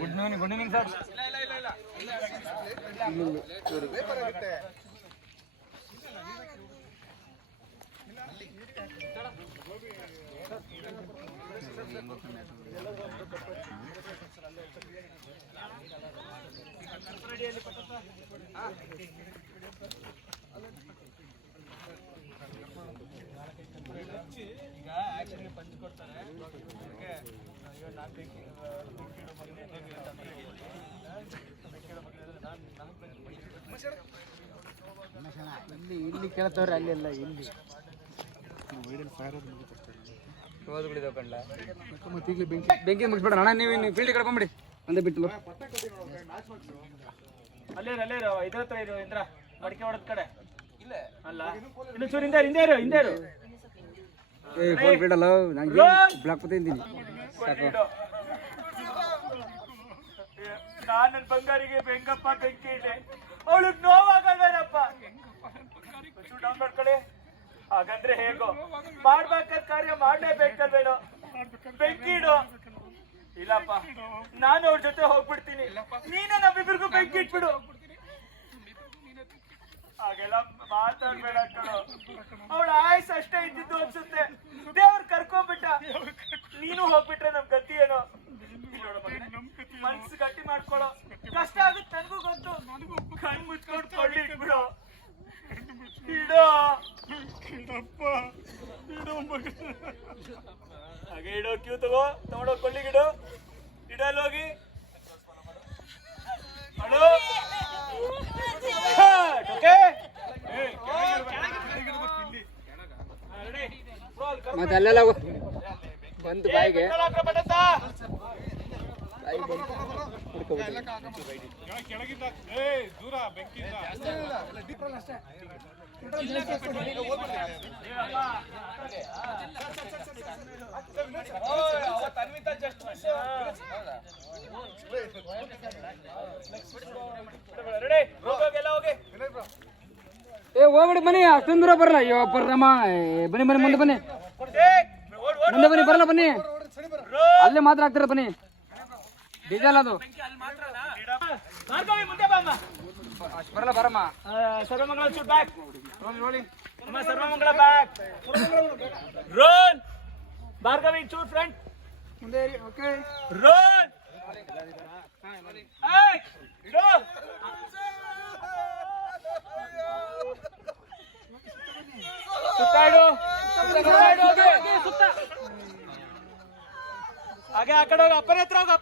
Good evening sir. ಈಗ ಆಕ್ಷನ್ಗೆ punch ಕೊಡ್ತಾರೆ. ಇಲ್ಲಿ ಕೇಳ್ತವ್ರೆ, ಅಲ್ಲಿ ಎಲ್ಲ ಇಲ್ಲಿ ಬೆಂಕಿ ಮುಗಿಸ್ಬೇಡ ಅಣ್ಣ. ನೀವು ಫೀಲ್ಡ್ ಕಡೆ ಬಂದ್ಬಿಡಿ. ಒಂದೇ ಬಿಟ್ಟು ಅಲ್ಲೇ ಇದ್ರ ಹತ್ರ ಇರು. ಇಂದ್ರ ಮಡಿಕೆ ಹೊಡೆದ ಕಡೆ ಅಲ್ಲ, ಇನ್ನು ಚೂರು ಹಿಂದೆ ಇರು. ಫೋನ್ ಬಿಡಲ್ಲ, ನಂಗೆ ಬ್ಲಾಕ್ ಪತ್ತಿದ್ದೀನಿ. ನಾನು ನನ್ನ ಬಂಗಾರಿಗೆ ಬೆಂಕಪ್ಪ ಬೆಂಕಿ ಇದೆ, ಅವಳಿಗೆ ನೋವಾಗಲ್ವೇನಪ್ಪ. ಡೌನ್ ಮಾಡ್ಕೊಳ್ಳಿ. ಹಾಗಂದ್ರೆ ಹೇಗೋ ಮಾಡ್ಬೇಕಾದ ಕಾರ್ಯ ಮಾಡಲೇಬೇಕಲ್ವೇನೋ. ಬೆಂಕಿ ಇಡು. ಇಲ್ಲಪ್ಪ, ನಾನು ಅವ್ರ ಜೊತೆ ಹೋಗ್ಬಿಡ್ತೀನಿ, ನೀನೇ ನಮ್ಮಿಬ್ಬರಿಗೂ ಬೆಂಕಿ ಇಟ್ಬಿಡು. ಹಾಗೆಲ್ಲ ಮಾತಾಡ್ಬೇಡ ಕಣೋ. ಅವಳ ಆಯ್ಸ್ ಅಷ್ಟೇ ಇದ್ದಿದ್ದು ಅನ್ಸುತ್ತೆ, ದೇವ್ರು ಕರ್ಕೊಂಡ್ಬಿಟ್ಟ. ನೀನು ಹೋಗ್ಬಿಟ್ರೆ ನಮ್ ಗತಿ ಏನೋ. ಮನ್ಸು ಗಟ್ಟಿ ಮಾಡ್ಕೊಳ್ಳೋ, ಕಷ್ಟ ಆಗುತ್ತೆ ನನಗೂ ಗೊತ್ತು. ಕಣ್ ಮುಚ್ಕೊಂಡು ಕೊಳ್ಳಿ ಇಟ್ಬಿಡು. ಇಡೋ ಹಾಗೆ ಇಡೋ. ಕ್ಯೂ ತಗೊಂಡೋ ಕೊಳ್ಳಿಗಿಡು. ಇಡಲ್ ಹೋಗಿ ಮತ್ತೆ ಅಲ್ಲೆಲ್ಲ ಬಂದು ಬಾಯಿಗೆ ಹೋಗ್ಬಿಡಿ ಬನ್ನಿ. ಅಷ್ಟೊಂದು ದೂರ ಬರಲ್ಲ. ಅಯ್ಯೋ ಬರ್ರಮ್ಮ, ಬನ್ನಿ ಮುಂದೆ ಬನ್ನಿ. ಬರಲ್ಲ ಬನ್ನಿ. ಅಲ್ಲೇ ಮಾತ್ರ ಆಗ್ತಾರ ಬನ್ನಿ. ಡೀಸೆಲ್ ಅದು ಬರಲ್ಲ. ಬರಮ್ಮ. Sarvamangala shoot back. Sarvamangala back. Roll. Bhargavi shoot front. ಮುಂದೆ ಓಕೆ. ರೋಲ್. ಇಡು. ಸುತ್ತಾಡು. ಹಾಗೆ ಆ ಕಡೆ ಹೋಗಿ. ಅಪ್ಪನ ಹತ್ರ ಹೋಗಿ.